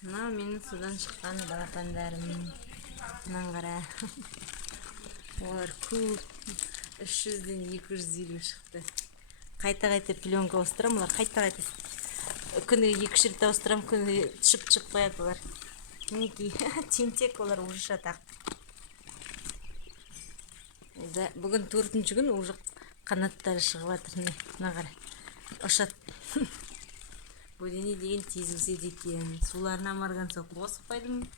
Мына менің судан шыққан балапандарым. Мынан қара. Олар көп. 300-ден 250 шықты. Қайта-қайта пленка ауыстырам, олар қайта-қайта. Күніге 2 рет ауыстырам, күніге түсіп қояды олар. Мінекей, тентек олар уже шатақ. Бүгін 4-ші күн уже қанаттары шығып жатыр. Мына қара. Ұшат. Бөдене деген тез өседі екен. Суларына марганцовка қосып қойдым.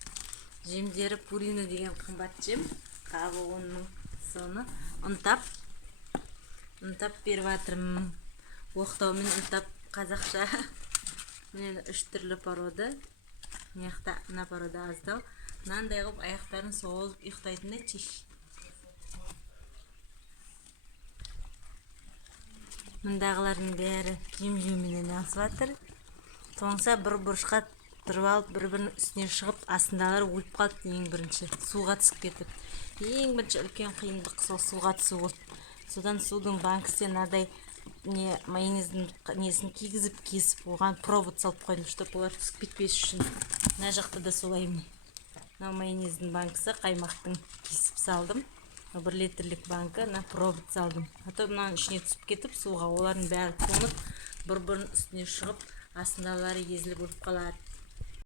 Жемдері пурина деген қымбат жем. Қабы оның соны ұнтап беріп жатырмын. Оқтаумен ұнтап қазақша. Міне 3 түрлі порода. Мына порода аздау. Мынандай қылып аяқтарын соғылып ұйықтайтындай чеш. Мұндағылардың бәрі жем-жемінен алысып жатыр. Тоңса бір бұрышқа тұрып алып, бір-бірінің үстіне шығып, астындағылар өліп қалды ең бірінші. Суға түсіп кетіп. Ең бірінші үлкен қиындық сол суға түсу болды. Содан судың банкісі надай майонездің несін кигізіп, кесіп, оған провод салып қойдым, чтобы олар түсіп кетпес үшін. Мына жақта да солай. Мына майонездің банкісі қаймақтың кесіп салдым. 1 литрлік банкі, на провод салдым. А то мынаның ішіне түсіп кетіп, суға олардың бәрі тоңып, бір-бірінің үстіне шығып, астындағылары езіліп өліп қалады.